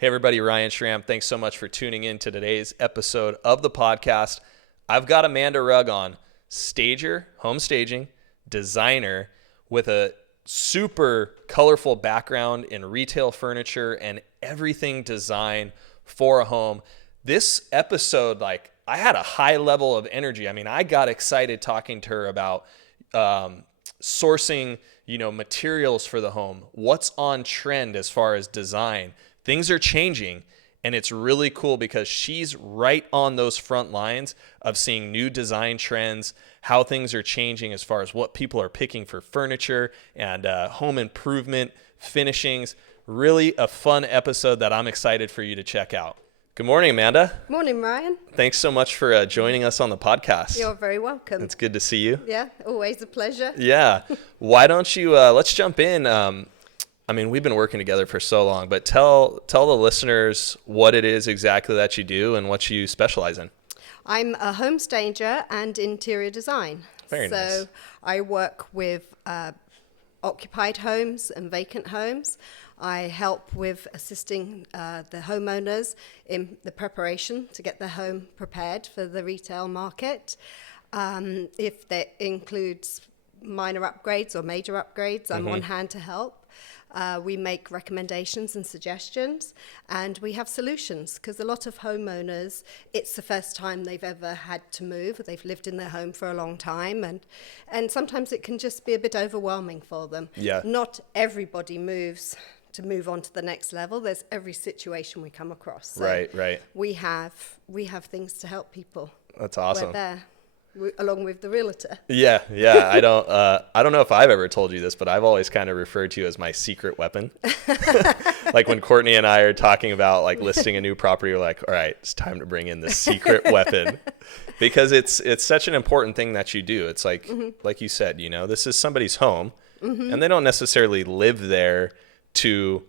Hey everybody, Ryan Schramm. Thanks so much for tuning in to today's episode of the podcast. I've got Amanda Rugg on, stager, home staging, designer with a super colorful background in retail furniture and everything design for a home. This episode, I had a high level of energy. I mean, I got excited talking to her about sourcing, materials for the home, what's on trend as far as design. Things are changing, and it's really cool because she's right on those front lines of seeing new design trends, how things are changing as far as what people are picking for furniture and home improvement, finishings. Really a fun episode that I'm excited for you to check out. Good morning, Amanda. Morning, Ryan. Thanks so much for joining us on the podcast. You're very welcome. It's good to see you. Yeah, always a pleasure. Yeah. Why don't you, let's jump in. We've been working together for so long, but tell the listeners what it is exactly that you do and what you specialize in. I'm a home stager and interior design. Very nice. So I work with occupied homes and vacant homes. I help with assisting the homeowners in the preparation to get their home prepared for the retail market. If that includes minor upgrades or major upgrades, I'm on hand to help. We make recommendations and suggestions, and we have solutions because a lot of homeowners, it's the first time they've ever had to move. They've lived in their home for a long time, and sometimes it can just be a bit overwhelming for them. Yeah. Not everybody moves to move on to the next level. There's every situation we come across. So Right. We have things to help people. That's awesome. We're there. Along with the realtor. Yeah. I don't know if I've ever told you this, but I've always kind of referred to you as my secret weapon. Like when Courtney and I are talking about listing a new property, we're like, all right, it's time to bring in the secret weapon, because it's such an important thing that you do. It's like you said, this is somebody's home, and they don't necessarily live there to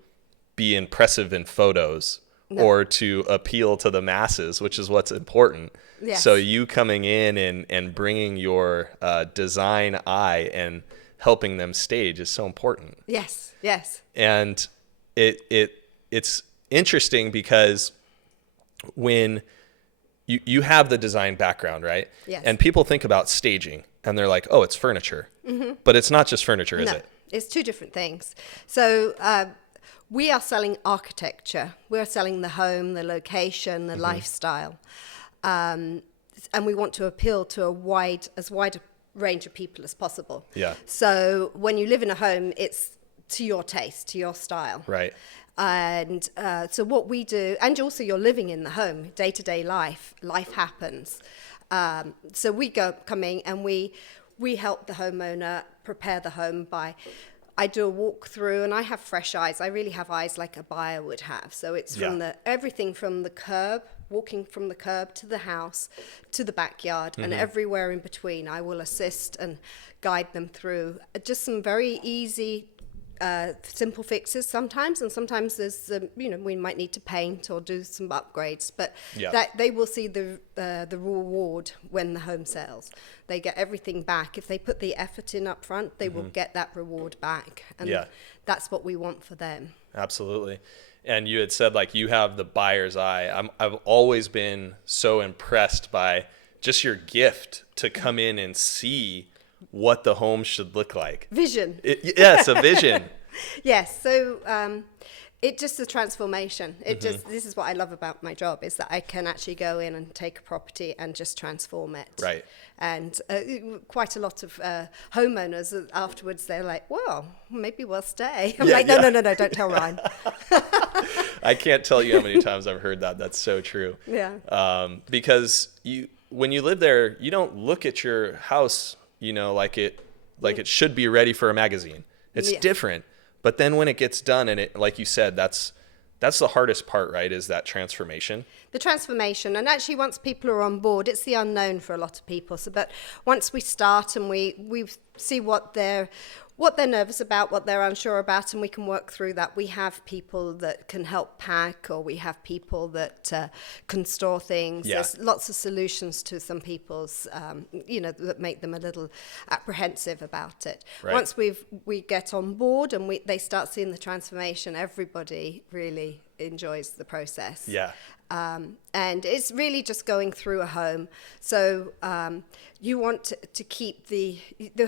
be impressive in photos. No. Or to appeal to the masses, which is what's important. Yes. So you coming in and bringing your design eye and helping them stage is so important. Yes. And it's interesting because when you have the design background, right? Yes. And people think about staging and they're like, oh, it's furniture. But it's not just furniture, is it? It's two different things. So we are selling architecture. We're selling the home, the location, the lifestyle. And we want to appeal to as wide a range of people as possible. Yeah. So when you live in a home, it's to your taste, to your style. Right. And so what we do, and also you're living in the home, day-to-day life happens. So we come in and we help the homeowner prepare the home I do a walkthrough, and I have fresh eyes. I really have eyes like a buyer would have. So it's from everything from the curb, walking from the curb to the house, to the backyard, and everywhere in between. I will assist and guide them through just some very easy, simple fixes sometimes, and sometimes there's we might need to paint or do some upgrades, but that they will see the reward when the home sells. They get everything back. If they put the effort in up front, they will get that reward back, and that's what we want for them. Absolutely. And you had said you have the buyer's eye. I've always been so impressed by just your gift to come in and see what the home should look like. Vision. Yes, a vision. Yes. So it just a transformation. This is what I love about my job, is that I can actually go in and take a property and just transform it. Right. And quite a lot of homeowners afterwards, they're like, well, maybe we'll stay. I'm no, don't tell Ryan. I can't tell you how many times I've heard that. That's so true. Yeah. Because when you live there, you don't look at your house, like it should be ready for a magazine. It's different. But then when it gets done, and it, like you said, that's the hardest part, right? Is that transformation. The transformation. And actually, once people are on board, it's the unknown for a lot of people. So, but once we start and we see what they're nervous about, what they're unsure about, and we can work through that. We have people that can help pack, or we have people that can store things. Yeah. There's lots of solutions to some people's, that make them a little apprehensive about it. Right. Once we get on board and they start seeing the transformation, everybody really enjoys the process. Yeah. And it's really just going through a home. So you want to keep the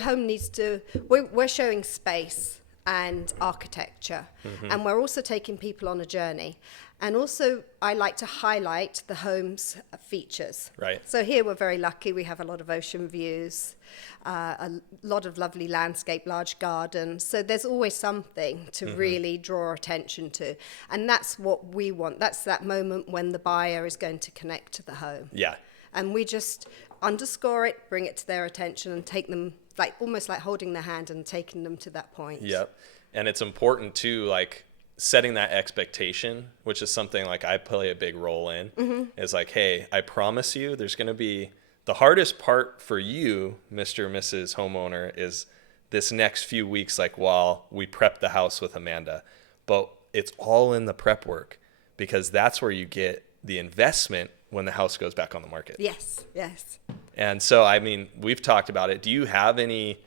home needs to, we're showing space and architecture, and we're also taking people on a journey. And also, I like to highlight the home's features. Right. So here we're very lucky. We have a lot of ocean views, a lot of lovely landscape, large gardens. So there's always something to really draw attention to. And that's what we want. That's that moment when the buyer is going to connect to the home. Yeah. And we just underscore it, bring it to their attention, and take them, like almost like holding their hand and taking them to that point. Yep. And it's important too, like setting that expectation, which is something like I play a big role in, is like, hey, I promise you there's going to be the hardest part for you, Mr. or Mrs. homeowner, is this next few weeks, like while we prep the house with Amanda. But it's all in the prep work, because that's where you get the investment when the house goes back on the market. Yes, yes. And so, I mean, we've talked about it. Do you have any,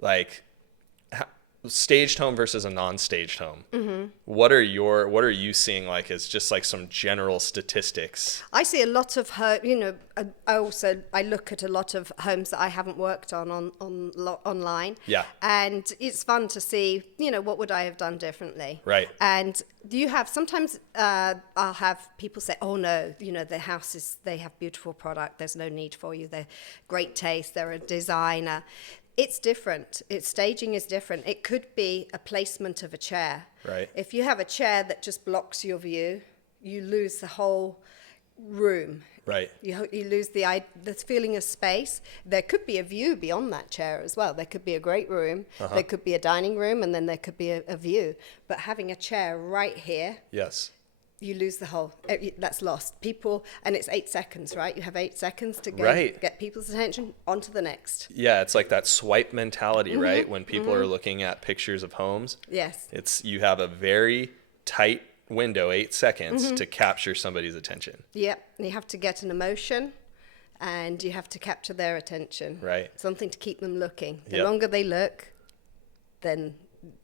like, staged home versus a non-staged home? What are you seeing, like, as just like some general statistics? I see a lot of I look at a lot of homes that I haven't worked on online. Yeah. And it's fun to see, what would I have done differently? Right. And you have sometimes I'll have people say, oh no, they have beautiful product. There's no need for you. They're great taste. They're a designer. It's different. Staging is different. It could be a placement of a chair. Right. If you have a chair that just blocks your view, you lose the whole room. Right. You lose the feeling of space. There could be a view beyond that chair as well. There could be a great room. There could be a dining room, and then there could be a view. But having a chair right here, Yes. you lose the whole, that's lost. People, and it's 8 seconds, right? You have 8 seconds to go get people's attention onto the next. Yeah, it's like that swipe mentality, right? When people are looking at pictures of homes. Yes. You have a very tight window, 8 seconds, to capture somebody's attention. Yep. You have to get an emotion, and you have to capture their attention. Right. Something to keep them looking. The longer they look, then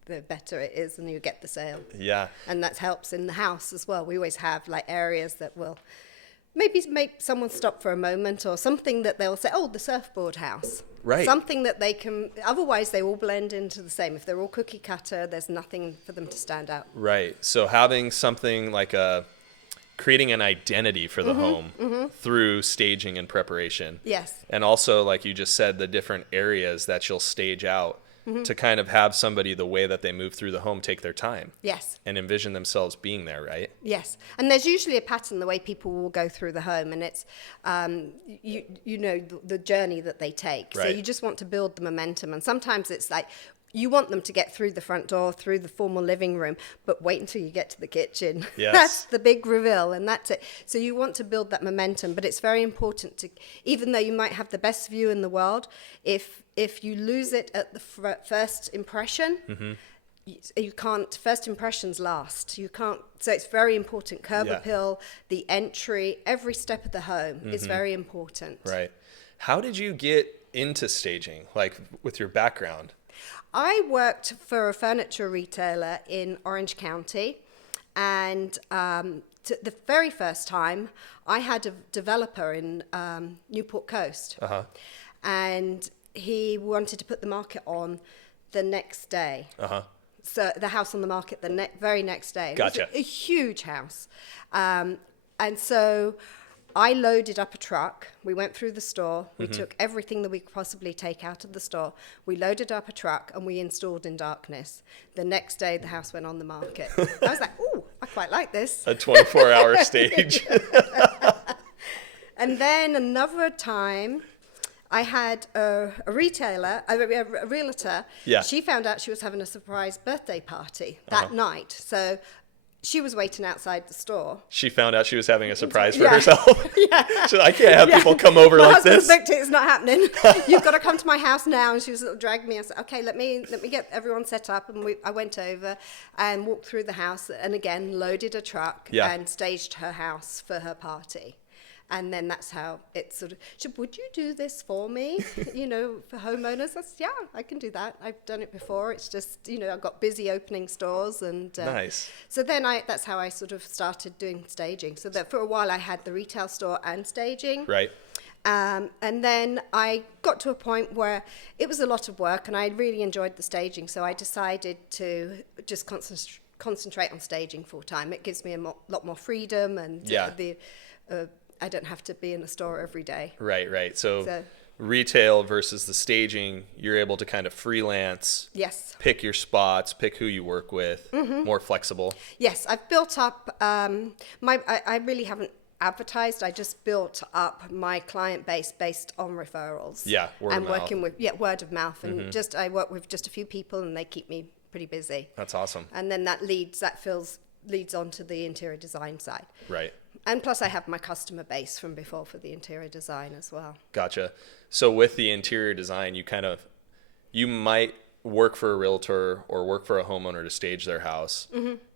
the better it is, and you get the sale. Yeah. And that helps in the house as well. We always have like areas that will maybe make someone stop for a moment, or something that they'll say, oh, the surfboard house. Right. Something that they can, otherwise they all blend into the same. If they're all cookie cutter, there's nothing for them to stand out. Right. So having something like creating an identity for the home through staging and preparation. Yes. And also, like you just said, the different areas that you'll stage out to kind of have somebody, the way that they move through the home, take their time. Yes. And envision themselves being there, right? Yes. And there's usually a pattern the way people will go through the home, and it's, the journey that they take. Right. So you just want to build the momentum. And sometimes it's like, you want them to get through the front door, through the formal living room, but wait until you get to the kitchen. Yes. That's the big reveal, and that's it. So you want to build that momentum, but it's very important to, even though you might have the best view in the world, if you lose it at the first impression, you can't, first impressions last. You can't, so it's very important. Curb appeal, the entry, every step of the home is very important. Right. How did you get into staging, like with your background? I worked for a furniture retailer in Orange County, and the very first time I had a developer in Newport Coast, and he wanted to put the market on the next day. So the house on the market the very next day. Gotcha. It was a huge house, and so I loaded up a truck. We went through the store. We took everything that we could possibly take out of the store. We loaded up a truck, and we installed in darkness. The next day, the house went on the market. I was like, "Ooh, I quite like this." A 24-hour stage. And then another time, I had a retailer, a realtor. Yeah. She found out she was having a surprise birthday party that night. So she was waiting outside the store. She found out she was having a surprise for Yeah. herself. Yeah. So I can't have people come over My like husband's this. booked it, it's not happening. You've got to come to my house now. And she was sort of dragged me. I said, okay, let me get everyone set up. And I went over and walked through the house, and again loaded a truck and staged her house for her party. And then that's how it sort of, would you do this for me? For homeowners? Yeah, I can do that. I've done it before. It's just, I've got busy opening stores. And nice. So then that's how I sort of started doing staging. So that for a while I had the retail store and staging. Right. And then I got to a point where it was a lot of work and I really enjoyed the staging. So I decided to just concentrate on staging full time. It gives me a lot more freedom and I don't have to be in a store every day. Right. So retail versus the staging, you're able to kind of freelance. Yes. Pick your spots, pick who you work with, more flexible. Yes, I've built up I really haven't advertised. I just built up my client base based on referrals. Yeah, word of mouth. Working with word of mouth, and I work with just a few people, and they keep me pretty busy. That's awesome. And then that leads on to the interior design side. Right. And plus, I have my customer base from before for the interior design as well. Gotcha. So with the interior design, you might work for a realtor or work for a homeowner to stage their house.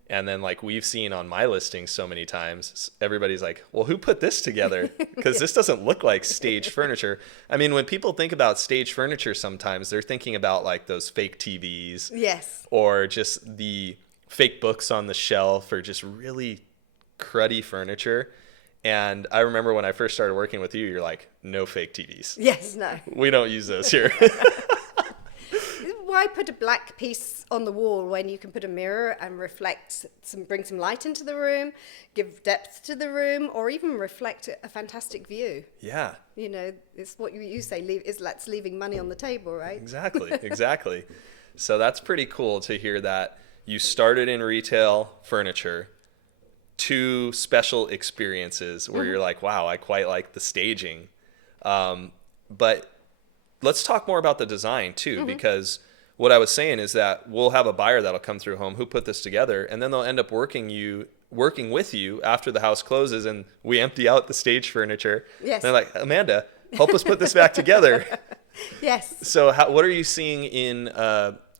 And then like we've seen on my listings so many times, everybody's like, well, who put this together? Because this doesn't look like staged furniture. I mean, when people think about staged furniture, sometimes they're thinking about like those fake TVs. Yes. Or just the fake books on the shelf or just really cruddy furniture. And I remember when I first started working with you, you're like, no fake TVs. Yes, no. We don't use those here. Why put a black piece on the wall when you can put a mirror and bring some light into the room, give depth to the room, or even reflect a fantastic view? Yeah. It's what you say, that's leaving money on the table, right? Exactly. So that's pretty cool to hear that you started in retail furniture, 2 special experiences where you're like, wow, I quite like the staging. But let's talk more about the design too, because what I was saying is that we'll have a buyer that'll come through home who put this together, and then they'll end up working with you after the house closes and we empty out the stage furniture. Yes. And they're like, Amanda, help us put this back together. Yes. So what are you seeing in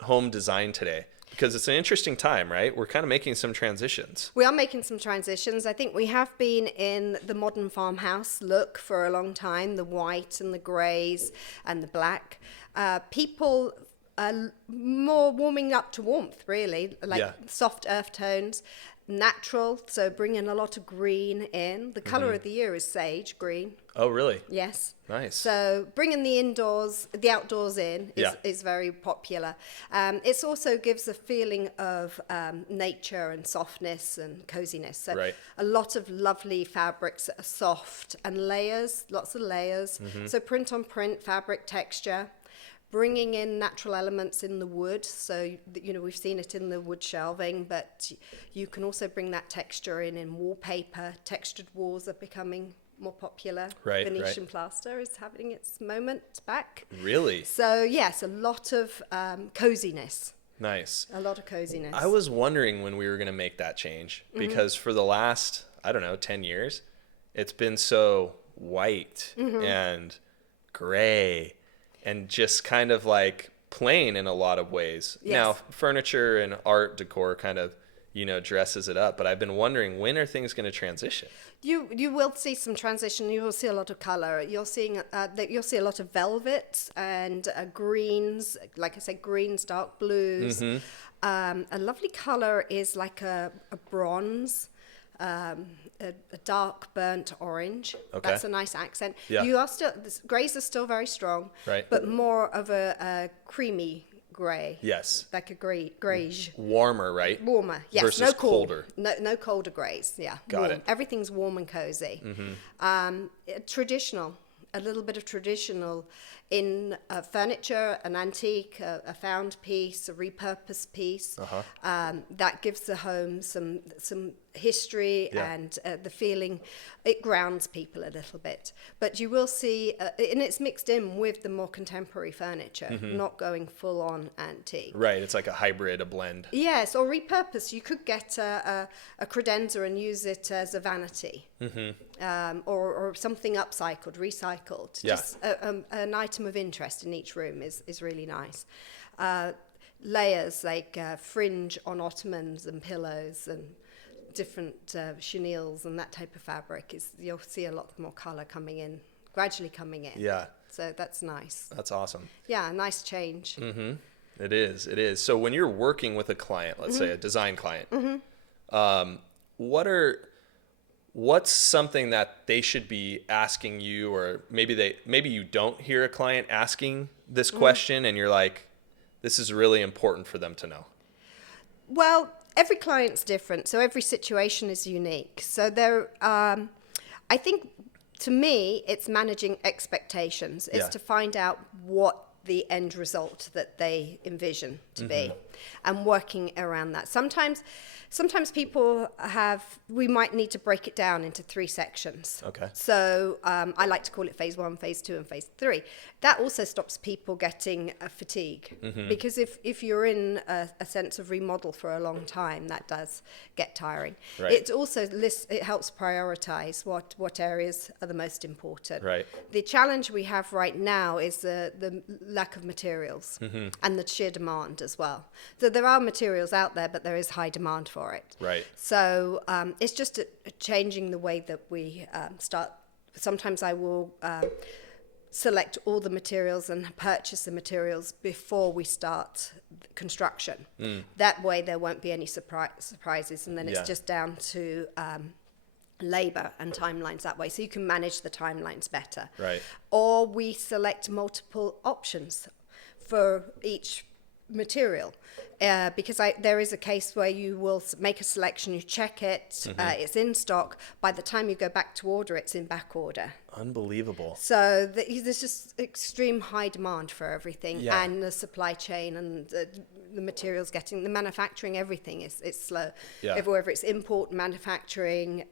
home design today? Because it's an interesting time, right? We're kind of making some transitions. We are making some transitions. I think we have been in the modern farmhouse look for a long time, the white and the greys and the black. People are more warming up to warmth, really, soft earth tones, natural, so bringing a lot of green in. The color of the year is sage green. Oh, really? Yes. Nice. So bringing the outdoors in is very popular. It also gives a feeling of nature and softness and coziness. So a lot of lovely fabrics that are soft and layers, lots of layers. So print on print, fabric texture. Bringing in natural elements in the wood, so we've seen it in the wood shelving, but you can also bring that texture in wallpaper. Textured walls are becoming more popular. Venetian Plaster is having its moment back. Really? So yes, a lot of coziness. Nice. A lot of coziness. I was wondering when we were going to make that change, because for the last, 10 years, it's been so white and gray and just kind of like plain in a lot of ways. Yes. Now, furniture and art decor kind of, dresses it up. But I've been wondering, when are things going to transition? You will see some transition. You will see a lot of color. You'll see a lot of velvets and greens. Like I said, greens, dark blues. A lovely color is like a bronze. A dark burnt orange. Okay. That's a nice accent. Yeah. The grays are still very strong, right? But more of a creamy gray. Yes. Like a grayish. Warmer, right? Warmer, yes. Versus no cold, colder. No colder grays. Yeah. Got warm. it. Everything's warm and cozy. Traditional. A little bit of traditional in furniture, an antique, a found piece, a repurposed piece. That gives the home some history and the feeling. It grounds people a little bit. But you will see, and it's mixed in with the more contemporary furniture, not going full on antique. Right, it's like a hybrid, a blend. Yes, or repurpose. You could get a credenza and use it as a vanity, or something upcycled, recycled. Yeah. Just an item of interest in each room is really nice. Layers like fringe on ottomans and pillows and different chenilles and that type of fabric, you'll see a lot more color gradually coming in. Yeah. So that's nice. That's awesome. Yeah, a nice change. Mm-hmm. It is. So when you're working with a client, let's say a design client, what's something that they should be asking you, or maybe you don't hear a client asking this question and you're like, this is really important for them to know? Well, every client's different, so every situation is unique. So I think, to me, it's managing expectations. It's to find out what the end result that they envision to be, and working around that. Sometimes people we might need to break it down into 3 sections. Okay. So I like to call it phase 1, phase 2, and phase 3. That also stops people getting a fatigue, because if you're in a sense of remodel for a long time, that does get tiring. Right. It also it helps prioritize what areas are the most important. Right. The challenge we have right now is the lack of materials and the sheer demand as well. So there are materials out there, but there is high demand for it. Right. So it's just changing the way that we start. Sometimes I will select all the materials and purchase the materials before we start construction. That way there won't be any surprises, and then it's just down to labor and timelines that way, so you can manage the timelines better. Right. Or we select multiple options for each material, because there is a case where you will make a selection, you check it, it's in stock. By the time you go back to order, it's in back order. Unbelievable. So there's just extreme high demand for everything, and the supply chain and the materials the manufacturing, everything is slow. Yeah. Whether it's import, manufacturing,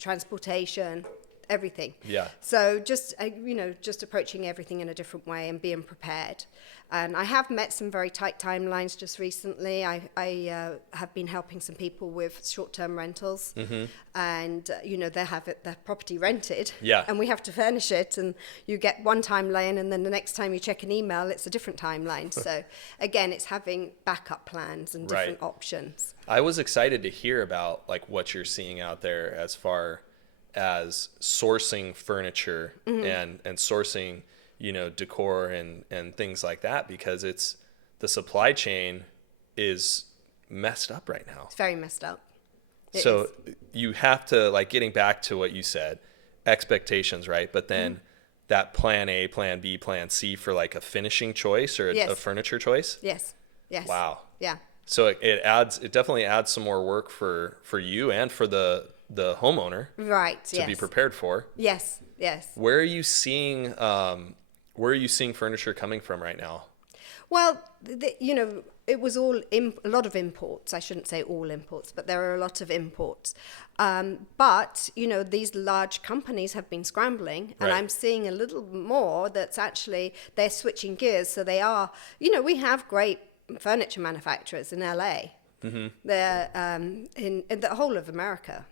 transportation, everything. Yeah. So just approaching everything in a different way and being prepared. And I have met some very tight timelines just recently. I have been helping some people with short-term rentals, and they have their property rented, and we have to furnish it. And you get one timeline, and then the next time you check an email, it's a different timeline. So again, it's having backup plans and different options. I was excited to hear about like what you're seeing out there as far as sourcing furniture and sourcing decor and things like that, because the supply chain is messed up right now. It's very messed up. So you have to, like, getting back to what you said, expectations, right? But then that plan A, plan B, plan C for like a finishing choice or a furniture choice. Yes. Wow. Yeah. So it definitely adds some more work for you and for the homeowner. Right. To be prepared for. Yes. Where are you seeing furniture coming from right now? Well, it was all a lot of imports. I shouldn't say all imports, but there are a lot of imports. But these large companies have been scrambling, and I'm seeing a little more that's actually they're switching gears. So they are, we have great furniture manufacturers in LA. They're in the whole of America,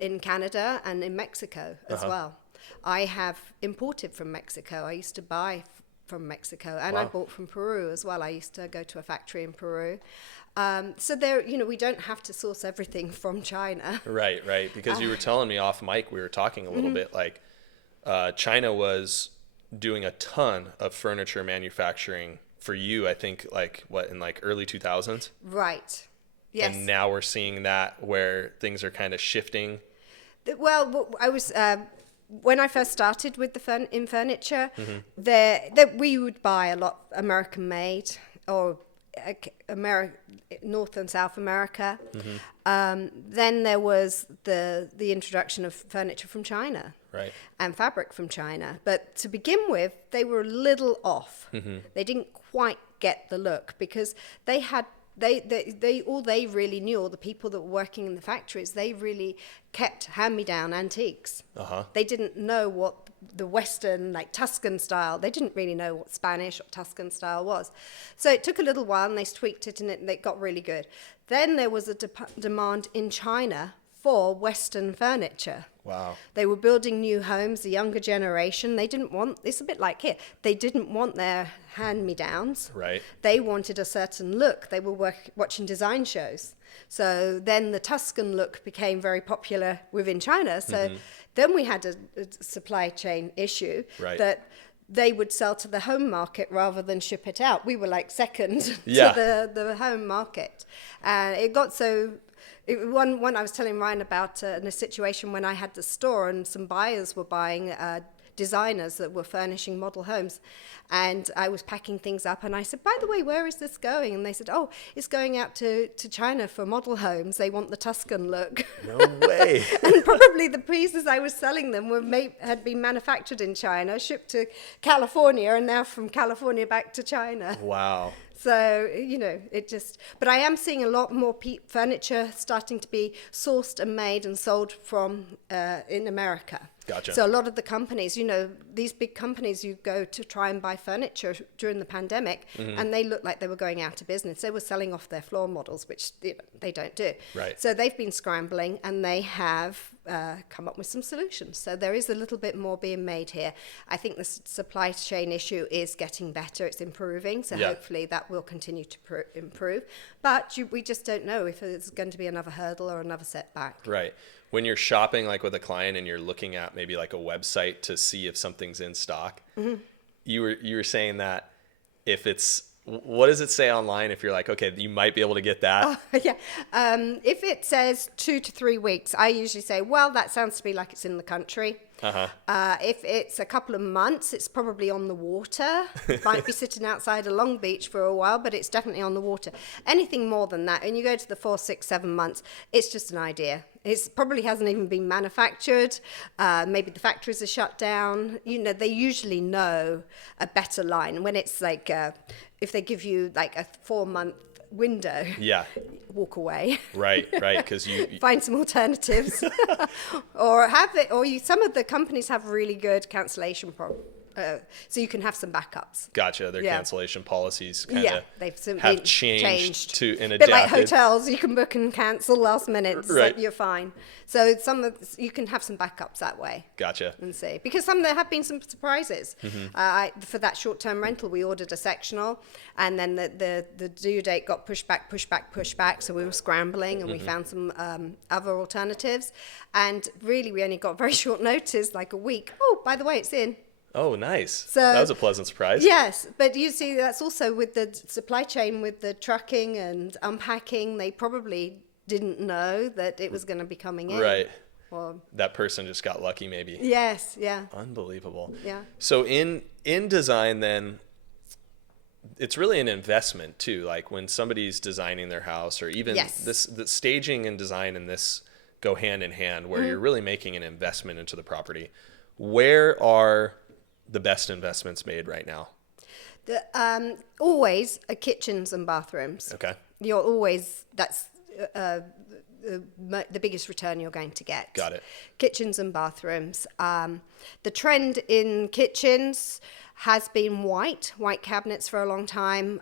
in Canada and in Mexico as well. I have imported from Mexico. I used to buy from Mexico, and I bought from Peru as well. I used to go to a factory in Peru. So there, we don't have to source everything from China. Right. Because you were telling me off mic, we were talking a little bit, like China was doing a ton of furniture manufacturing for you, I think, in early 2000s? Right. Yes. And now we're seeing that where things are kind of shifting. Well, I was... when I first started with in furniture, we would buy a lot American made or North and South America. Then there was the introduction of furniture from China, and fabric from China. But to begin with, they were a little off. They didn't quite get the look because they had. They really knew, all the people that were working in the factories, they really kept hand-me-down antiques. They didn't know what the Western, like Tuscan style, they didn't really know what Spanish or Tuscan style was. So it took a little while, and they tweaked it, and it got really good. Then there was a demand in China for Western furniture. Wow. They were building new homes, the younger generation. They didn't want, it's a bit like here, they didn't want their hand-me-downs. Right. They wanted a certain look. They were watching design shows. So then the Tuscan look became very popular within China. So then we had a supply chain issue that they would sell to the home market rather than ship it out. We were like second to the home market. And it got so... One I was telling Ryan about in a situation when I had the store and some buyers were buying designers that were furnishing model homes, and I was packing things up and I said, by the way, where is this going? And they said, oh, it's going out to China for model homes. They want the Tuscan look. No way. And probably the pieces I was selling them had been manufactured in China, shipped to California, and now from California back to China. Wow. So, you know, it just... But I am seeing a lot more furniture starting to be sourced and made and sold from in America. Gotcha. So a lot of the companies, you know, these big companies, you go to try and buy furniture during the pandemic, and they looked like they were going out of business. They were selling off their floor models, which they don't do. Right. So they've been scrambling, and they have come up with some solutions. So there is a little bit more being made here. I think the supply chain issue is getting better. It's improving. So hopefully that will continue to improve. But we just don't know if it's going to be another hurdle or another setback. Right. When you're shopping like with a client and you're looking at maybe like a website to see if something's in stock, you were saying that if it's, what does it say online if you're like, okay, you might be able to get that? If it says 2 to 3 weeks, I usually say, well, that sounds to me like it's in the country. If it's a couple of months, it's probably on the water. It might be sitting outside a Long Beach for a while, but it's definitely on the water. Anything more than that, and you go to the 4, 6, 7 months, it's just an idea. It probably hasn't even been manufactured. Maybe the factories are shut down. You know, they usually know a better line. When it's like, if they give you like a 4-month window, walk away. Right, because you find some alternatives, or some of the companies have really good cancellation so you can have some backups. Gotcha. Their cancellation policies kind of they've have changed to and a adapted. Bit like hotels, you can book and cancel last minute, so you're fine. So you can have some backups that way. Gotcha. And see, because there have been some surprises. For that short-term rental, we ordered a sectional, and then the due date got pushed back. So we were scrambling, and we found some other alternatives. And really, we only got very short notice, like a week. Oh, by the way, it's in. Oh, nice. So, that was a pleasant surprise. Yes, but you see, that's also with the supply chain, with the trucking and unpacking, they probably didn't know that it was going to be coming in. Right. Or that person just got lucky, maybe. Yes, yeah. Unbelievable. Yeah. So in design, then, it's really an investment too. Like when somebody's designing their house, or even the staging and design in this go hand in hand, where you're really making an investment into the property. Where are the best investments made right now? Always kitchens and bathrooms. Okay. That's the biggest return you're going to get. Got it. Kitchens and bathrooms. The trend in kitchens has been white cabinets for a long time,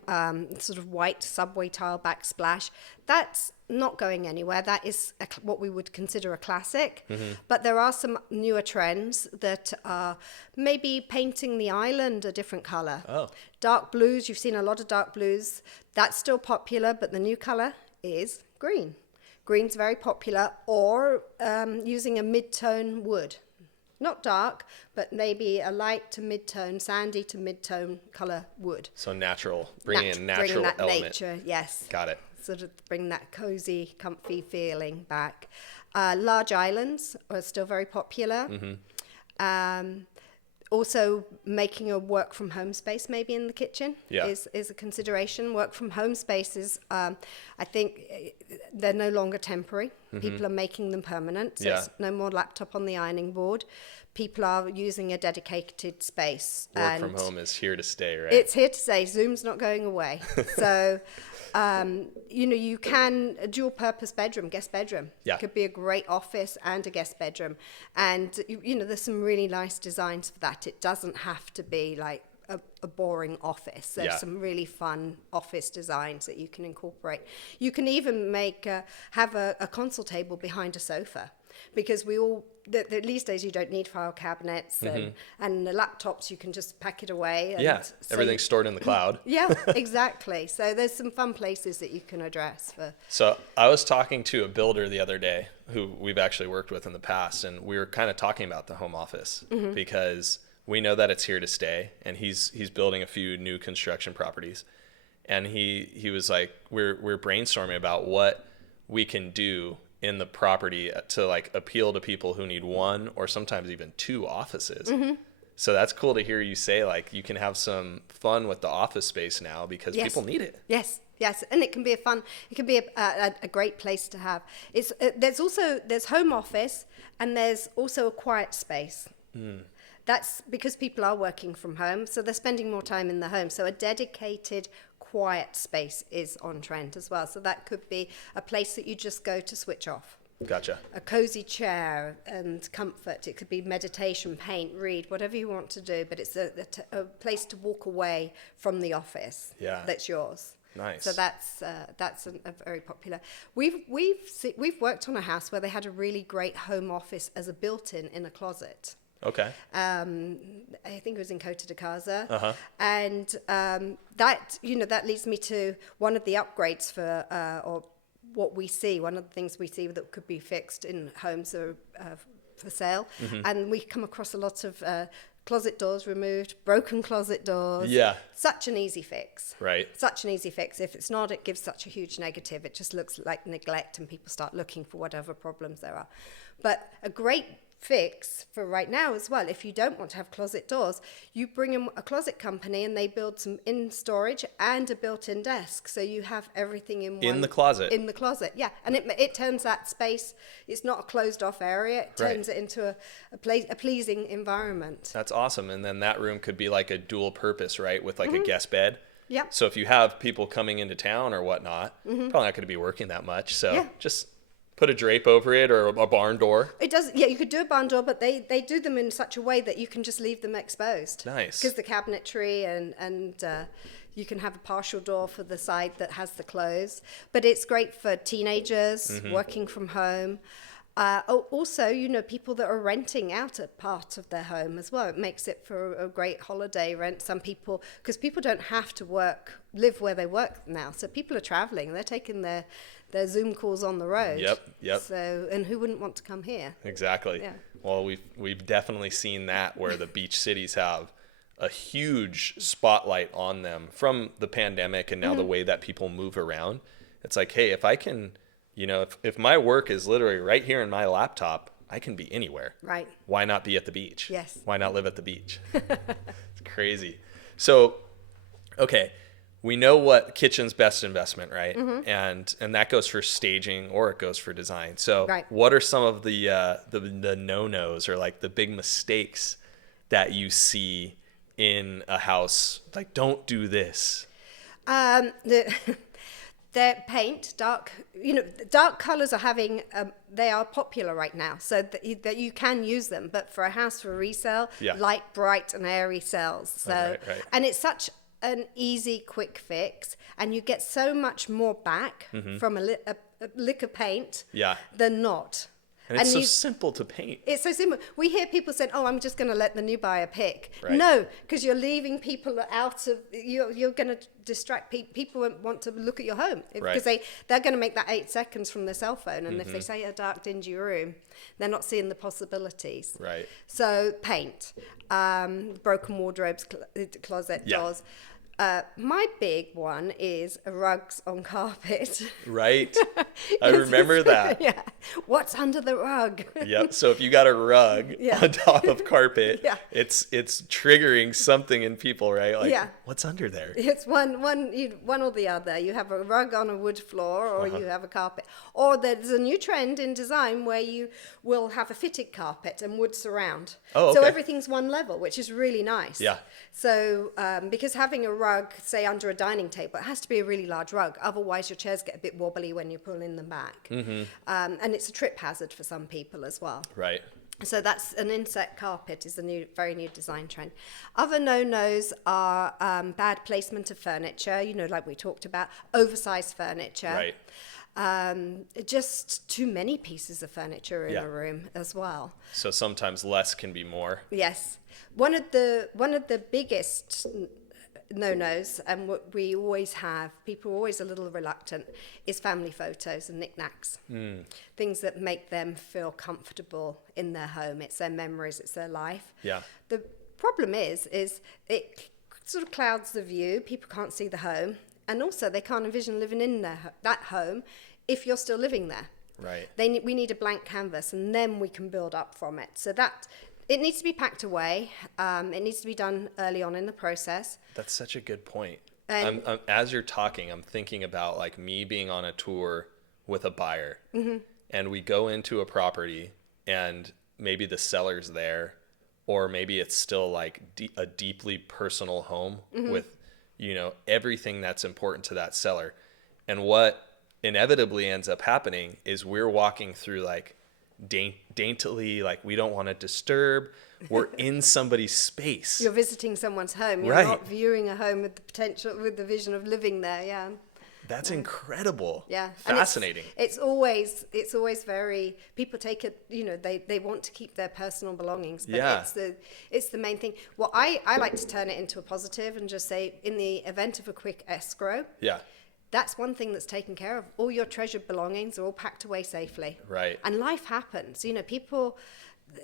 sort of white subway tile backsplash. That's not going anywhere. That is what we would consider a classic. But there are some newer trends that are maybe painting the island a different color. Oh. Dark blues, you've seen a lot of dark blues. That's still popular, but the new color is green. Green's very popular, or using a mid-tone wood. Not dark, but maybe a light to mid-tone, sandy to mid-tone color wood. So natural, bringing in natural bringing that element. Nature, yes. Got it. Sort of bring that cozy, comfy feeling back. Large islands are still very popular. Also, making a work from home space maybe in the kitchen is a consideration. Work from home spaces, I think they're no longer temporary. People are making them permanent. So it's no more laptop on the ironing board. People are using a dedicated space. Work from home is here to stay, right? It's here to stay. Zoom's not going away. So, you can, a dual purpose bedroom, guest bedroom. Yeah. Could be a great office and a guest bedroom. And, there's some really nice designs for that. It doesn't have to be like a boring office. There's some really fun office designs that you can incorporate. You can even have a console table behind a sofa, because these days you don't need file cabinets and the laptops, you can just pack it away. And everything's stored in the cloud. Yeah, exactly. So there's some fun places that you can address. So I was talking to a builder the other day who we've actually worked with in the past, and we were kind of talking about the home office because we know that it's here to stay, and he's building a few new construction properties. And he was like, we're brainstorming about what we can do in the property to like appeal to people who need one or sometimes even two offices. So that's cool to hear you say, like, you can have some fun with the office space now because people need it. Yes, and it can be a great place to have. There's home office, and there's also a quiet space. That's because people are working from home, so they're spending more time in the home. So a dedicated quiet space is on trend as well. So that could be a place that you just go to switch off. Gotcha. A cozy chair and comfort. It could be meditation, paint, read, whatever you want to do, but it's a place to walk away from the office. That's yours. Nice. So that's a very popular. We've worked on a house where they had a really great home office as a built-in in a closet. Okay. I think it was in Cota de Casa. And that leads me to one of the upgrades for what we see. One of the things we see that could be fixed in homes that are for sale. And we come across a lot of closet doors removed, broken closet doors. Yeah. Such an easy fix. Right. Such an easy fix. If it's not, it gives such a huge negative. It just looks like neglect, and people start looking for whatever problems there are. But a great fix for right now as well, if you don't want to have closet doors, you bring in a closet company and they build some in storage and a built-in desk, so you have everything in the closet, and it turns that space, it's not a closed off area, it turns it into a pleasing environment. That's awesome. And then that room could be like a dual purpose, right, with like a guest bed. Yep. So if you have people coming into town or whatnot, probably not going to be working that much, so just put a drape over it or a barn door. It does, you could do a barn door, but they do them in such a way that you can just leave them exposed. Nice. Because the cabinetry and you can have a partial door for the side that has the close. But it's great for teenagers working from home. Also, people that are renting out a part of their home as well. It makes it for a great holiday rent. Some people, because people don't have to live where they work now. So people are traveling. They're taking their Zoom calls on the road. Yep. So, and who wouldn't want to come here? Exactly. Yeah. Well, we've definitely seen that where the beach cities have a huge spotlight on them from the pandemic and now the way that people move around. It's like, hey, if I can, if my work is literally right here in my laptop, I can be anywhere. Right. Why not be at the beach? Yes. Why not live at the beach? It's crazy. So, okay. We know what kitchen's best investment, right? And that goes for staging or it goes for design. So what are some of the no-nos or like the big mistakes that you see in a house? Like, don't do this. Their paint, dark colors they are popular right now, so that you can use them. But for a house for resale, light, bright, and airy sells. So, right. And it's such an easy, quick fix, and you get so much more back from a lick of paint than not. And it's so simple to paint. It's so simple. We hear people saying, "Oh, I'm just going to let the new buyer pick." Right. No, because you're leaving people out of. You're going to distract people. People won't want to look at your home because they're going to make that 8 seconds from their cell phone. And if they say a dark, dingy room, they're not seeing the possibilities. Right. So paint, broken wardrobes, closet doors. My big one is rugs on carpet. Right. I remember that. Yeah. What's under the rug? Yep. So if you got a rug on top of carpet, it's triggering something in people, right? Like, what's under there? It's one or the other. You have a rug on a wood floor, or you have a carpet. Or there's a new trend in design where you will have a fitted carpet and wood surround. Oh, okay. So everything's one level, which is really nice. Yeah. So because having a rug, say, under a dining table, it has to be a really large rug. Otherwise, your chairs get a bit wobbly when you're pulling them back. And it's a trip hazard for some people as well. Right. So that's an inset carpet is a very new design trend. Other no-nos are bad placement of furniture, like we talked about, oversized furniture. Right. Just too many pieces of furniture in a room as well. So sometimes less can be more. Yes. One of the biggest no-nos, and what we always have, people are always a little reluctant, is family photos and knickknacks. Things that make them feel comfortable in their home. It's their memories, it's their life. Yeah. The problem is it sort of clouds the view. People can't see the home, and also they can't envision living in that home if you're still living there. Right. We need a blank canvas, and then we can build up from it. So that it needs to be packed away. It needs to be done early on in the process. That's such a good point. And as you're talking, I'm thinking about like me being on a tour with a buyer, and we go into a property, and maybe the seller's there, or maybe it's still like a deeply personal home with, everything that's important to that seller. And what inevitably ends up happening is we're walking through like daintily, like we don't want to disturb. We're in somebody's space. You're visiting someone's home. You're not viewing a home with the vision of living there. Yeah. That's incredible. Yeah. Fascinating. And it's always very, people take it, they want to keep their personal belongings, but it's the main thing. Well, I like to turn it into a positive and just say, in the event of a quick escrow, that's one thing that's taken care of. All your treasured belongings are all packed away safely. Right. And life happens.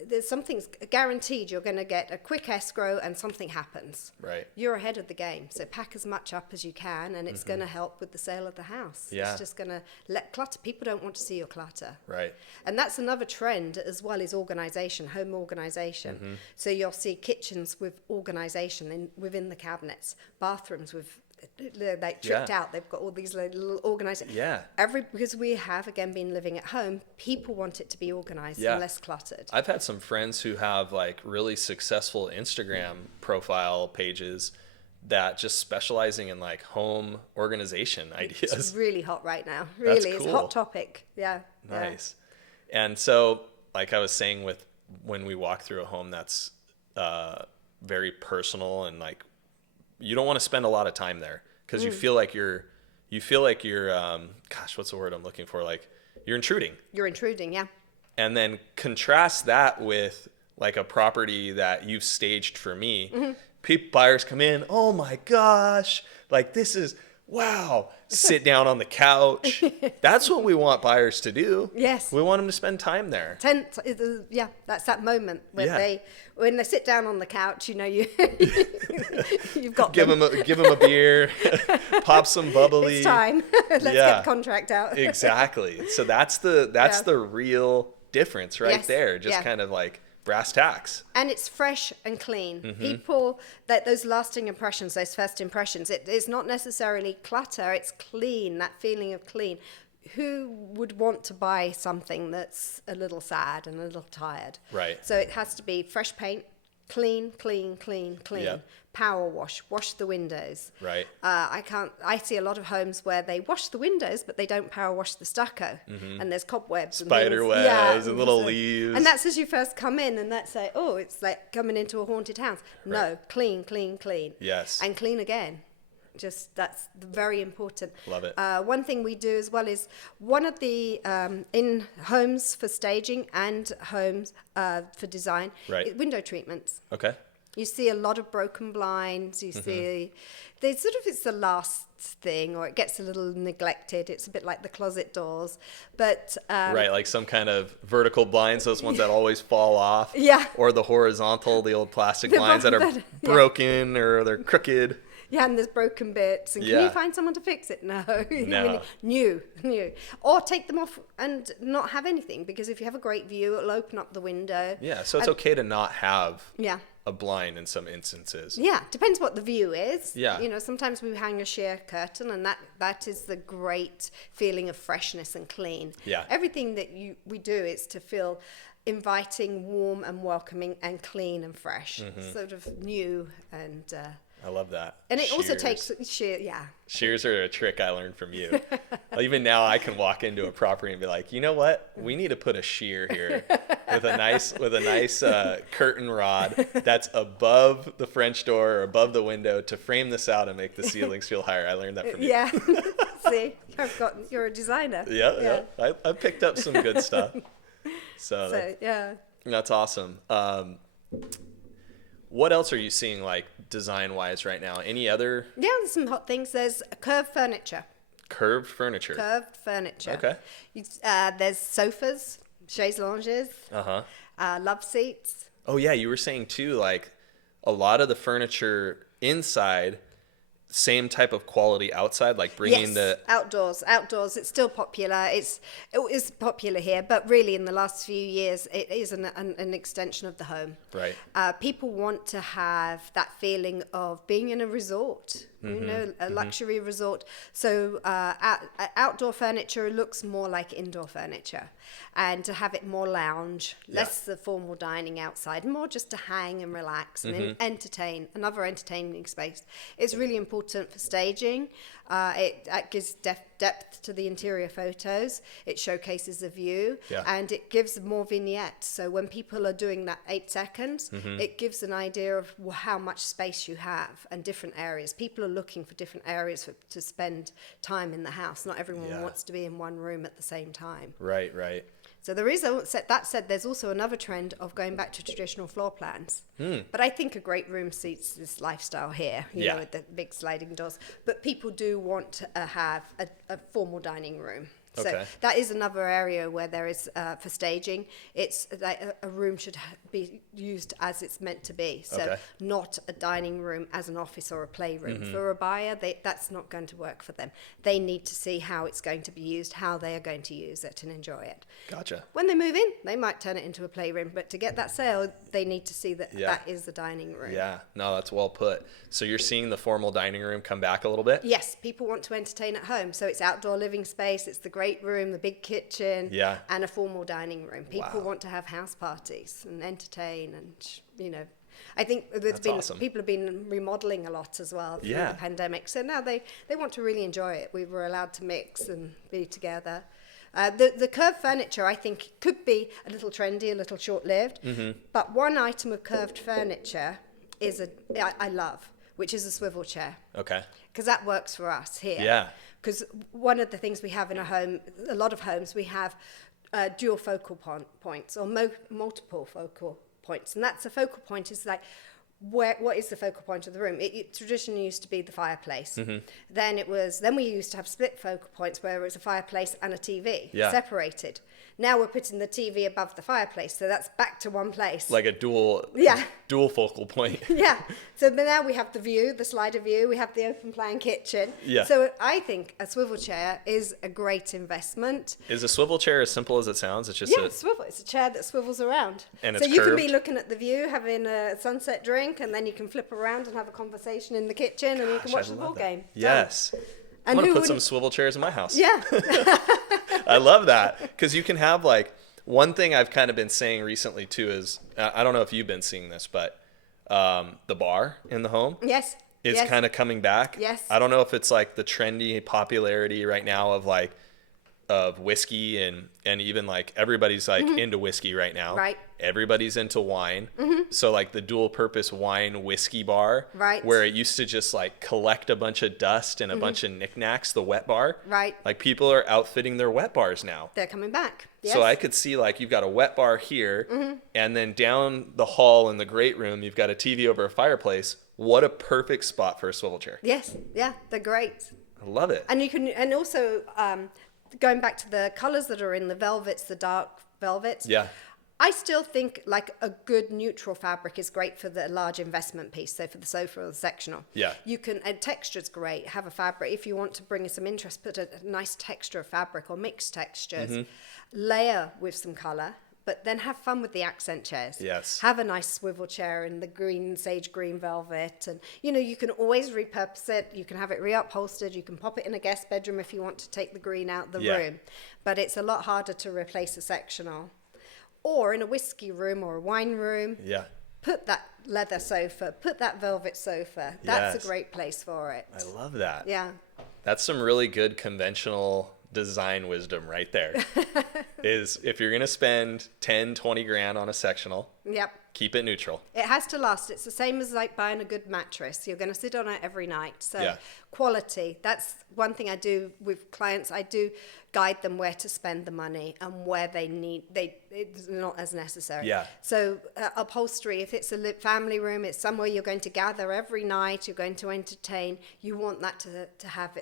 There's something's guaranteed. You're going to get a quick escrow and something happens. Right. You're ahead of the game. So pack as much up as you can, and it's going to help with the sale of the house. Yeah. It's just going to let clutter. People don't want to see your clutter. Right. And that's another trend as well, is organization, home organization. So you'll see kitchens with organization within the cabinets, bathrooms with like tricked out. They've got all these little organized. Yeah. Because we have again been living at home, people want it to be organized and less cluttered. I've had some friends who have like really successful Instagram profile pages that just specializing in like home organization ideas. It's really hot right now. Really, That's cool. It's a hot topic. Yeah. Nice. Yeah. And so, like I was saying, when we walk through a home that's very personal, and like you don't want to spend a lot of time there because you feel like you're gosh, what's the word I'm looking for? Like you're intruding. You're intruding, yeah. And then contrast that with like a property that you've staged for me. Buyers come in, oh my gosh, like this is wow. Sit down on the couch. That's what we want buyers to do. Yes. We want them to spend time there. That's that moment when they sit down on the couch, you've got give them a beer, pop some bubbly. It's time. Let's get the contract out. Exactly. So that's the real difference right there. Just kind of like brass tacks. And it's fresh and clean. People, those lasting impressions, those first impressions, it's not necessarily clutter, it's clean, that feeling of clean. Who would want to buy something that's a little sad and a little tired? Right. So it has to be fresh paint, clean. Yep. Power wash the windows. Right. I see a lot of homes where they wash the windows, but they don't power wash the stucco. And there's cobwebs. Spider webs and little leaves. And that's as you first come in, and that's like, oh, it's like coming into a haunted house. Right. No, clean. Yes. And clean again. That's very important. Love it. One thing we do as well is one of the in homes for staging and homes for design, window treatments. Okay. You see a lot of broken blinds. You see, it's the last thing, or it gets a little neglected. It's a bit like the closet doors, but right, like some kind of vertical blinds, those ones that always fall off. Yeah. Or the horizontal, the old plastic blinds that are broken or they're crooked. Yeah, and there's broken bits. And can you find someone to fix it? No. No. New. Or take them off and not have anything, because if you have a great view, it'll open up the window. Yeah, so it's okay to not have a blind in some instances. Yeah, depends what the view is. Yeah. Sometimes we hang a sheer curtain, and that is the great feeling of freshness and clean. Yeah. Everything that we do is to feel inviting, warm and welcoming and clean and fresh. Sort of new and... I love that. And it also Shears. takes sheer, yeah. Shears are a trick I learned from you. Even now I can walk into a property and be like, you know what? We need to put a shear here with a nice curtain rod that's above the French door or above the window to frame this out and make the ceilings feel higher. I learned that from you. Yeah. See, you're a designer. Yeah. I picked up some good stuff. So yeah. That's awesome. What else are you seeing, like, design-wise right now? Any other? Yeah, there's some hot things. There's curved furniture. Curved furniture. Okay. There's sofas, chaise lounges, love seats. Oh, yeah, you were saying, too, like, a lot of the furniture inside, same type of quality outside, like bringing the... outdoors, it's still popular. It is popular here, but really in the last few years, it is an extension of the home. Right. People want to have that feeling of being in a resort, a luxury resort. So outdoor furniture looks more like indoor furniture, and to have it more lounge, less the formal dining outside, more just to hang and relax and entertain, another entertaining space. It's really important for staging. It gives depth to the interior photos. It showcases the view, and it gives more vignettes. So when people are doing that 8 seconds, it gives an idea of how much space you have and different areas. People are looking for different areas to spend time in the house. Not everyone wants to be in one room at the same time. Right. So there is, that said, there's also another trend of going back to traditional floor plans. But I think a great room suits this lifestyle here, you know, with the big sliding doors. But people do want to have a formal dining room. So that is another area where there is, for staging, it's like a room should be used as it's meant to be. So not a dining room as an office or a playroom. For a buyer, that's not going to work for them. They need to see how it's going to be used, how they are going to use it and enjoy it. Gotcha. When they move in, they might turn it into a playroom, but to get that sale, they need to see that that is the dining room. Yeah, no, that's well put. So you're seeing the formal dining room come back a little bit? Yes, people want to entertain at home. So it's outdoor living space, it's the great room, the big kitchen, and a formal dining room. People want to have house parties and entertain, and I think people have been remodeling a lot as well through the pandemic. So now they want to really enjoy it. We were allowed to mix and be together. The curved furniture, I think, could be a little trendy, a little short-lived. But one item of curved furniture I love, which is a swivel chair. Okay. Because that works for us here. Yeah. Because one of the things we have in a lot of homes, we have dual focal points or multiple focal points. And that's a focal point is like, what is the focal point of the room? It traditionally used to be the fireplace. Then we used to have split focal points where it was a fireplace and a TV separated. Now we're putting the TV above the fireplace, so that's back to one place. Like a dual focal point. So now we have the view, the slider view, we have the open plan kitchen. So I think a swivel chair is a great investment. Is a swivel chair as simple as it sounds? It's just swivel. It's a chair that swivels around. And it's you curved. Can be looking at the view, having a sunset drink, and then you can flip around and have a conversation in the kitchen, and you can watch the ball game. Yes. I'm going to put some swivel chairs in my house. Yeah. I love that. Because you can have, like, one thing I've kind of been saying recently, too, is, I don't know if you've been seeing this, but the bar in the home is kind of coming back. Yes. I don't know if it's, like, the trendy popularity right now of whiskey and even, like, everybody's, like, into whiskey right now. Right. Everybody's into wine. So, like, the dual purpose wine whiskey bar. Right. Where it used to just, like, collect a bunch of dust and a bunch of knickknacks, the wet bar. Right. Like, people are outfitting their wet bars now. They're coming back. Yes. So I could see, like, you've got a wet bar here, and then down the hall in the great room, you've got a TV over a fireplace. What a perfect spot for a swivel chair. Yes. Yeah, they're great. I love it. And you can, and also going back to the colors that are in the velvets, the dark velvets. Yeah. I still think like a good neutral fabric is great for the large investment piece. So for the sofa or the sectional. Yeah. You can, and texture's great. Have a fabric. If you want to bring some interest, put a nice texture of fabric or mixed textures. Layer with some color, but then have fun with the accent chairs. Yes. Have a nice swivel chair in the green, sage green velvet. And, you can always repurpose it. You can have it reupholstered. You can pop it in a guest bedroom if you want to take the green out the room. But it's a lot harder to replace a sectional. Or in a whiskey room or a wine room. put that leather sofa, put that velvet sofa. That's Yes. a great place for it. I love that. Yeah. That's some really good conventional design wisdom right there. Is if you're going to spend 10, 20 grand on a sectional, Yep. keep it neutral. It has to last. It's the same as like buying a good mattress. You're going to sit on it every night. So Yeah. quality, that's one thing I do with clients. I do guide them where to spend the money and where it's not as necessary. Yeah. So upholstery, if it's a family room, it's somewhere you're going to gather every night, you're going to entertain, you want that to have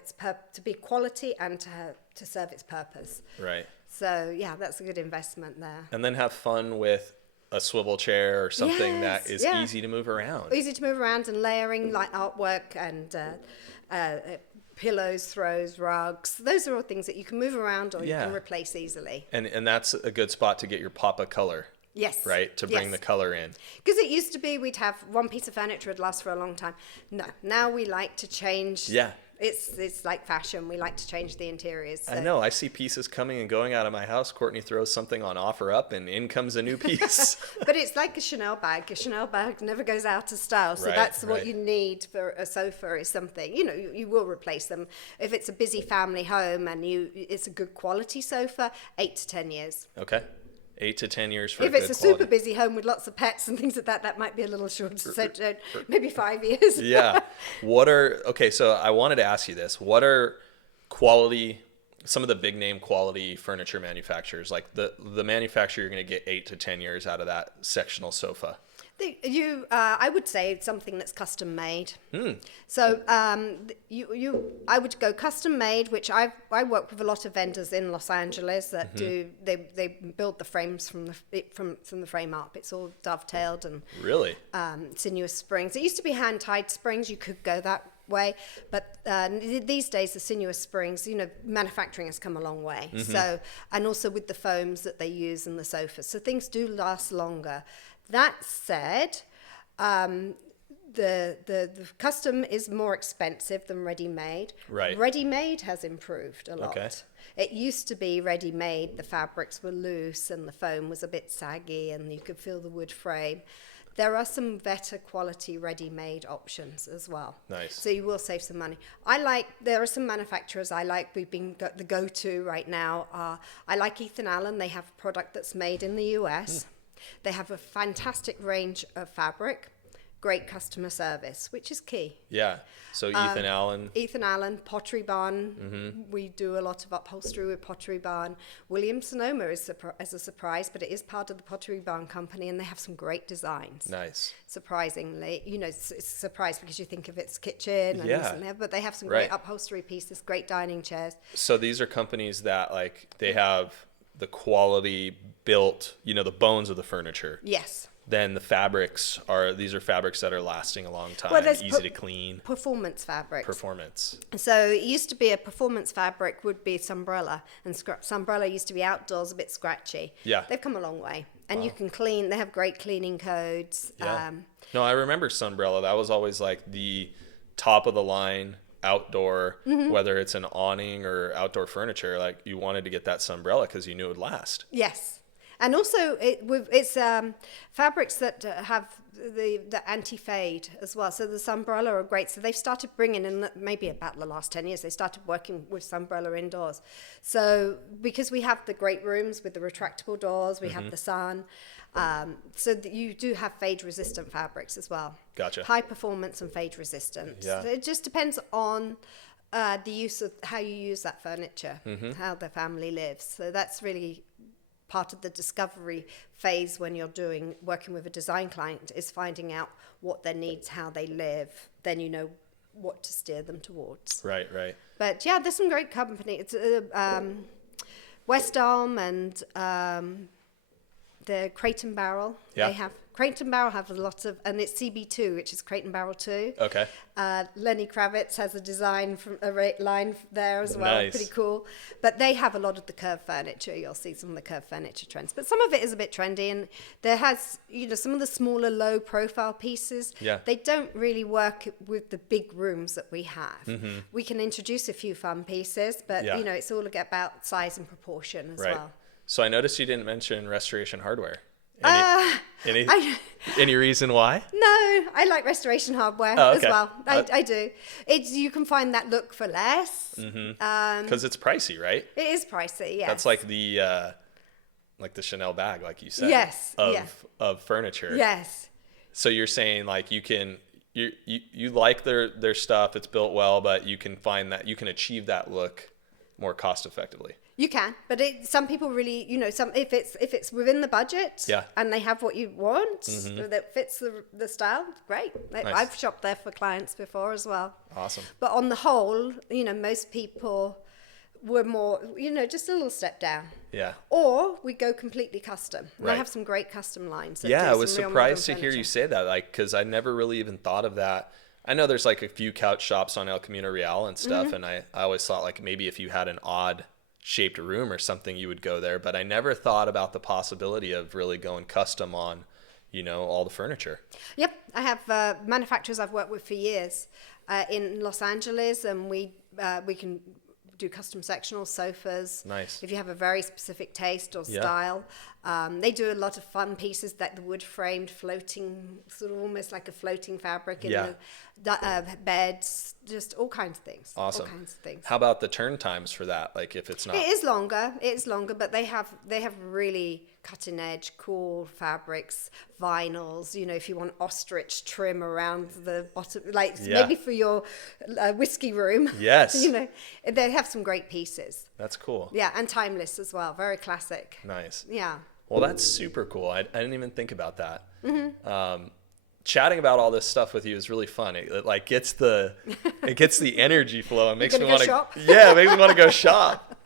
to be quality and to serve its purpose. Right. So yeah, that's a good investment there. And then have fun with a swivel chair or something that is easy to move around. Easy to move around and layering like artwork and pillows, throws, rugs. Those are all things that you can move around or you can replace easily. And that's a good spot to get your pop of color. Yes. Right? To bring the color in. Because it used to be we'd have one piece of furniture would last for a long time. No, now we like to change. Yeah. It's like fashion. We like to change the interiors. So. I know. I see pieces coming and going out of my house. Courtney throws something on OfferUp and in comes a new piece. But it's like a Chanel bag. A Chanel bag never goes out of style. So that's what you need for a sofa is something. You know, you will replace them. If it's a busy family home and it's a good quality sofa, 8 to 10 years. Okay. 8 to 10 years for if a good it's a quality. super busy home with lots of pets and things like that, that might be a little shorter. So maybe 5 years. Yeah. So I wanted to ask you this. What are some of the big name quality furniture manufacturers, like the manufacturer you're going to get 8 to 10 years out of that sectional sofa? I would say something that's custom made. So I would go custom made, which I work with a lot of vendors in Los Angeles that they build the frames from the frame up. It's all dovetailed and Really sinuous springs. It used to be hand tied springs. You could go that way, but these days the sinuous springs, manufacturing has come a long way. So, and also with the foams that they use in the sofas, so things do last longer. That said, the custom is more expensive than ready-made. Right. Ready-made has improved a lot. Okay. It used to be ready-made, the fabrics were loose and the foam was a bit saggy and you could feel the wood frame. There are some better quality ready-made options as well. Nice. So you will save some money. There are some manufacturers we've been the go-to right now. I like Ethan Allen. They have a product that's made in the US. They have a fantastic range of fabric, great customer service, which is key. Yeah. So Ethan Allen, Pottery Barn. We do a lot of upholstery with Pottery Barn. Williams-Sonoma is a surprise, but it is part of the Pottery Barn company, and they have some great designs. Nice. Surprisingly, it's a surprise because you think of its kitchen and this and that, but they have some Right. great upholstery pieces, great dining chairs. So these are companies that they have the quality built, the bones of the furniture. Yes. Then the fabrics are fabrics that are lasting a long time, easy to clean. Performance fabrics. Performance. So it used to be a performance fabric would be Sunbrella, and Sunbrella used to be outdoors, a bit scratchy. Yeah. They've come a long way, and you can clean. They have great cleaning codes. Yeah. No, I remember Sunbrella. That was always like the top of the line outdoor, whether it's an awning or outdoor furniture. Like you wanted to get that Sunbrella because you knew it would last. Yes. And also, it's fabrics that have the anti-fade as well. So the Sunbrella are great. So they've started bringing in, maybe about the last 10 years, they started working with Sunbrella indoors. So because we have the great rooms with the retractable doors, we have the sun. So that you do have fade-resistant fabrics as well. Gotcha. High performance and fade-resistant. Yeah. So it just depends on the use of how you use that furniture, how the family lives. So that's really part of the discovery phase when you're working with a design client, is finding out what their needs, how they live. Then you know what to steer them towards. Right. But yeah, there's some great company. It's West Elm and the Crate and Barrel. Yeah. They have Crate and Barrel have a lot of, and it's CB2, which is Crate and Barrel 2. Okay. Lenny Kravitz has a design from a line there as well. Nice. Pretty cool. But they have a lot of the curved furniture. You'll see some of the curved furniture trends. But some of it is a bit trendy, and there has, some of the smaller, low profile pieces. Yeah. They don't really work with the big rooms that we have. We can introduce a few fun pieces, but Yeah. it's all about size and proportion as well. So I noticed you didn't mention Restoration Hardware. Any any reason why? No, I like restoration hardware as well. I do. You can find that look for less. Because it's pricey, right? It is pricey, yes. That's like the Chanel bag, like you said. Yes. Of furniture. Yes. So you're saying like you like their stuff, it's built well, but you can find that you can achieve that look more cost effectively. You can, but some people really, if it's within the budget, and they have what you want that fits the style, great. Nice. I've shopped there for clients before as well. Awesome. But on the whole, most people were more, just a little step down. Yeah. Or we go completely custom. And Right. I have some great custom lines. Yeah, I was surprised to hear you say that, like, because I never really even thought of that. I know there's like a few couch shops on El Camino Real and stuff, and I always thought like maybe if you had an odd shaped room or something, you would go there, but I never thought about the possibility of really going custom on, all the furniture. Yep, I have manufacturers I've worked with for years in Los Angeles, and we can do custom sectional sofas. Nice. If you have a very specific taste or style. They do a lot of fun pieces, that the wood framed floating, sort of almost like a floating fabric in the beds, just all kinds of things. Awesome. All kinds of things. How about the turn times for that? Like if it's not... It is longer, but they have really cutting edge, cool fabrics, vinyls, if you want ostrich trim around the bottom, maybe for your whiskey room. Yes. They have some great pieces. That's cool. Yeah, and timeless as well. Very classic. Nice. Yeah. Well, that's super cool. I didn't even think about that. Chatting about all this stuff with you is really fun. It like gets the energy flow. It makes me want to shop? Yeah, it makes me want to go shop.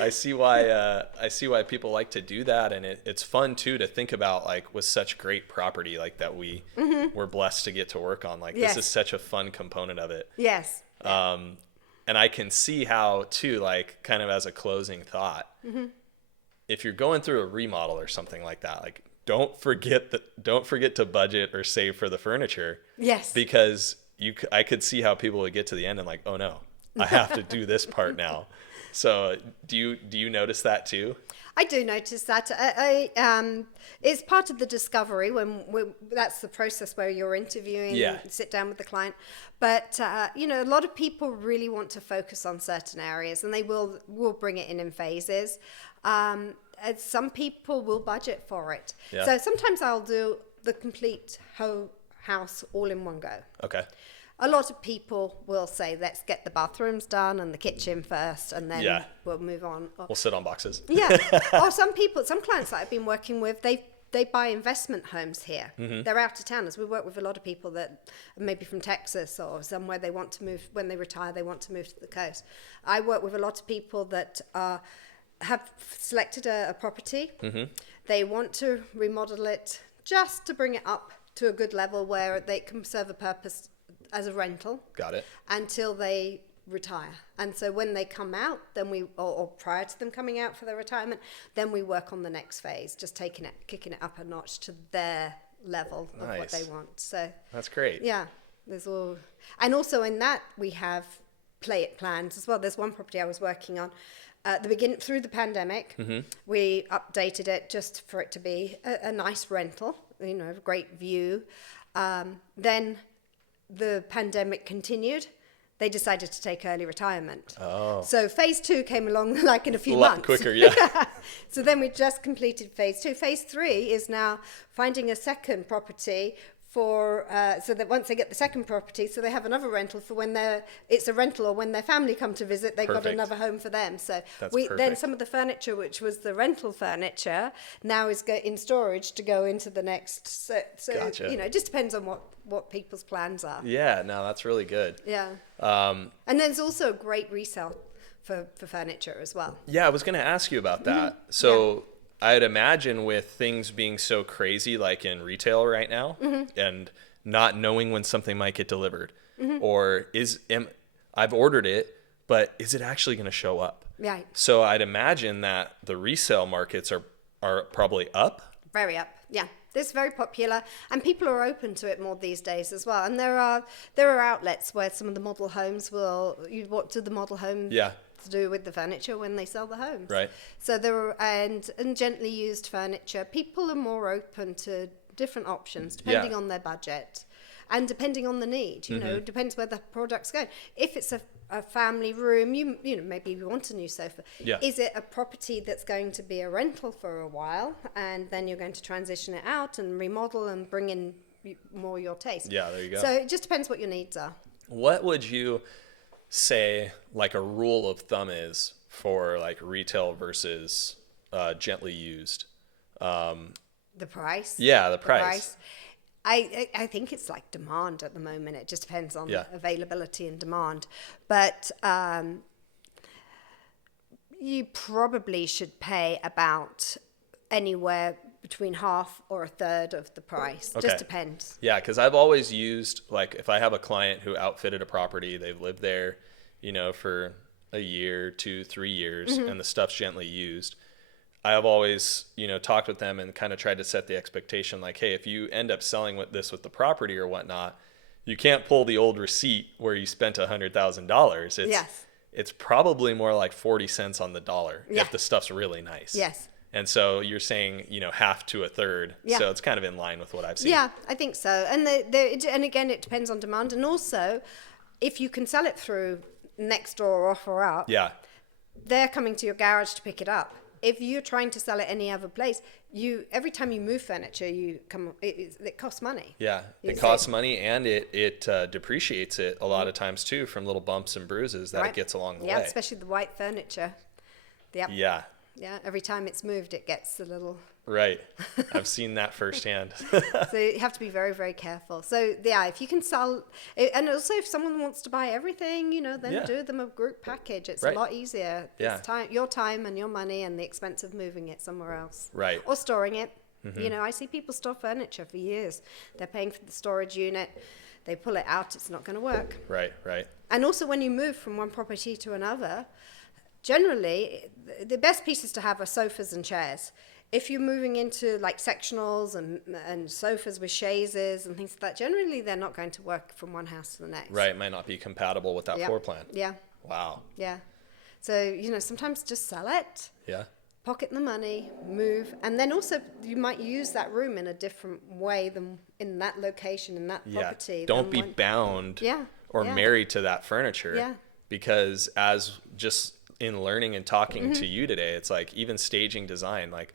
I see why people like to do that, and it's fun too to think about, like, with such great property like that we're blessed to get to work on. Like this is such a fun component of it. Yes. And I can see how too, like, kind of as a closing thought, if you're going through a remodel or something like that, like don't forget to budget or save for the furniture. Yes. Because I could see how people would get to the end and like, oh no, I have to do this part now. So do you notice that too? I do notice that. It's part of the discovery that's the process where you're interviewing and sit down with the client. But, a lot of people really want to focus on certain areas, and they will bring it in phases. Some people will budget for it. Yeah. So sometimes I'll do the complete whole house all in one go. Okay. A lot of people will say, let's get the bathrooms done and the kitchen first, and then we'll move on. We'll sit on boxes. Yeah. Or some clients that I've been working with, they buy investment homes here. Mm-hmm. They're out of towners. We work with a lot of people that maybe from Texas or somewhere they want to move. When they retire, they want to move to the coast. I work with a lot of people that have selected a property. Mm-hmm. They want to remodel it just to bring it up to a good level where they can serve a purpose as a rental. Got it. Until they retire. And so when they come out, then or prior to them coming out for their retirement, then we work on the next phase, just kicking it up a notch to their level of what they want. So that's great. Yeah. And also in that we have play it plans as well. There's one property I was working on at the beginning through the pandemic. Mm-hmm. We updated it just for it to be a nice rental, a great view. Then the pandemic continued. They decided to take early retirement. Oh. So phase 2 came along like in a few months. A lot quicker, yeah. So then we just completed phase 2. Phase 3 is now finding a second property so that once they get the second property, so they have another rental for when it's a rental, or when their family come to visit, they've got another home for them. So then some of the furniture, which was the rental furniture, now is in storage to go into the next. So gotcha. It just depends on what people's plans are. Yeah, no, that's really good. Yeah. And there's also a great resale for furniture as well. Yeah, I was going to ask you about that. Mm-hmm. So I'd imagine with things being so crazy, like in retail right now, mm-hmm. and not knowing when something might get delivered, mm-hmm. or I've ordered it, but is it actually going to show up? Right. So I'd imagine that the resale markets are probably up. Very up. Yeah. It's very popular, and people are open to it more these days as well. And there are outlets where some of the model homes the model home to do with the furniture when they sell the homes. Right. So and gently used furniture. People are more open to different options depending on their budget and depending on the need. You know, depends where the product's going. If it's a family room, you know, maybe you want a new sofa. Yeah. Is it a property that's going to be a rental for a while, and then you're going to transition it out and remodel and bring in more your taste? Yeah, there you go. So it just depends what your needs are. What would you say like a rule of thumb is for like retail versus gently used? The price? Yeah, the price. I think it's like demand at the moment. It just depends on Yeah. availability and demand. But you probably should pay about anywhere between half or a third of the price. Okay. Just depends. Yeah, because I've always used, like, if I have a client who outfitted a property, they've lived there, you know, for a year, 2, 3 years, and the stuff's gently used. I have always, you know, talked with them and kind of tried to set the expectation, like, hey, if you end up selling with the property or whatnot, you can't pull the old receipt where you spent $100,000. Yes. It's probably more like 40 cents on the dollar Yeah. if the stuff's really nice. Yes. And so you're saying, you know, half to a third. Yeah. So it's kind of in line with what I've seen. Yeah, I think so. And and again, it depends on demand. And also, if you can sell it through next door or offer up, Yeah. they're coming to your garage to pick it up. If you're trying to sell it any other place, every time you move furniture, it costs money. Yeah, it costs money, and it depreciates it a lot of times too from little bumps and bruises that it gets along the way. Yeah, especially the white furniture. Yep. Yeah. Yeah, every time it's moved, it gets a little... Right. I've seen that firsthand. So you have to be very, very careful. So yeah, if you can sell, and also if someone wants to buy everything, you know, then do them a group package. It's a lot easier. Yeah. It's your time and your money and the expense of moving it somewhere else. Right. Or storing it. You know, I see people store furniture for years. They're paying for the storage unit. They pull it out. It's not going to work. Right, right. And also when you move from one property to another, generally, the best pieces to have are sofas and chairs. If you're moving into like sectionals and sofas with chaises and things like that, generally they're not going to work from one house to the next. Right, might not be compatible with that floor plan. Yeah. Wow. Yeah. So, you know, sometimes just sell it, Yeah. pocket the money, move, and then also you might use that room in a different way than in that location, in that property. Yeah. Don't be bound or married to that furniture. Yeah. Because as just in learning and talking to you today, it's like even staging design, like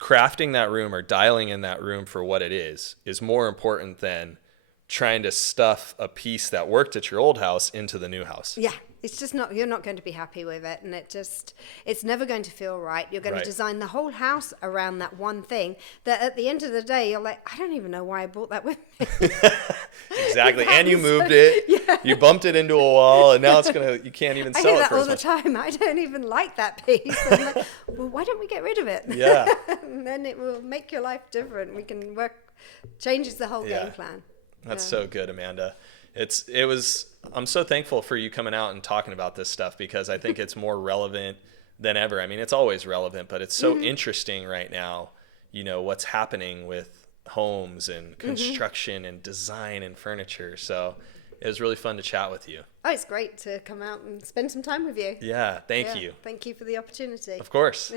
crafting that room or dialing in that room for what it is more important than trying to stuff a piece that worked at your old house into the new house. Yeah. It's just you're not going to be happy with it. And it's never going to feel right. You're going to design the whole house around that one thing that at the end of the day, you're like, I don't even know why I bought that with me. Exactly. And you moved it, you bumped it into a wall, and now you can't even sell it for as much. I hear that all the time. I don't even like that piece. I'm like, well, why don't we get rid of it? Yeah. And then it will make your life different. We can changes the whole game plan. That's so good, Amanda. I'm so thankful for you coming out and talking about this stuff because I think it's more relevant than ever. I mean, it's always relevant, but it's so interesting right now, you know, what's happening with homes and construction and design and furniture. So it was really fun to chat with you. Oh, it's great to come out and spend some time with you. Yeah, thank you. Thank you for the opportunity. Of course.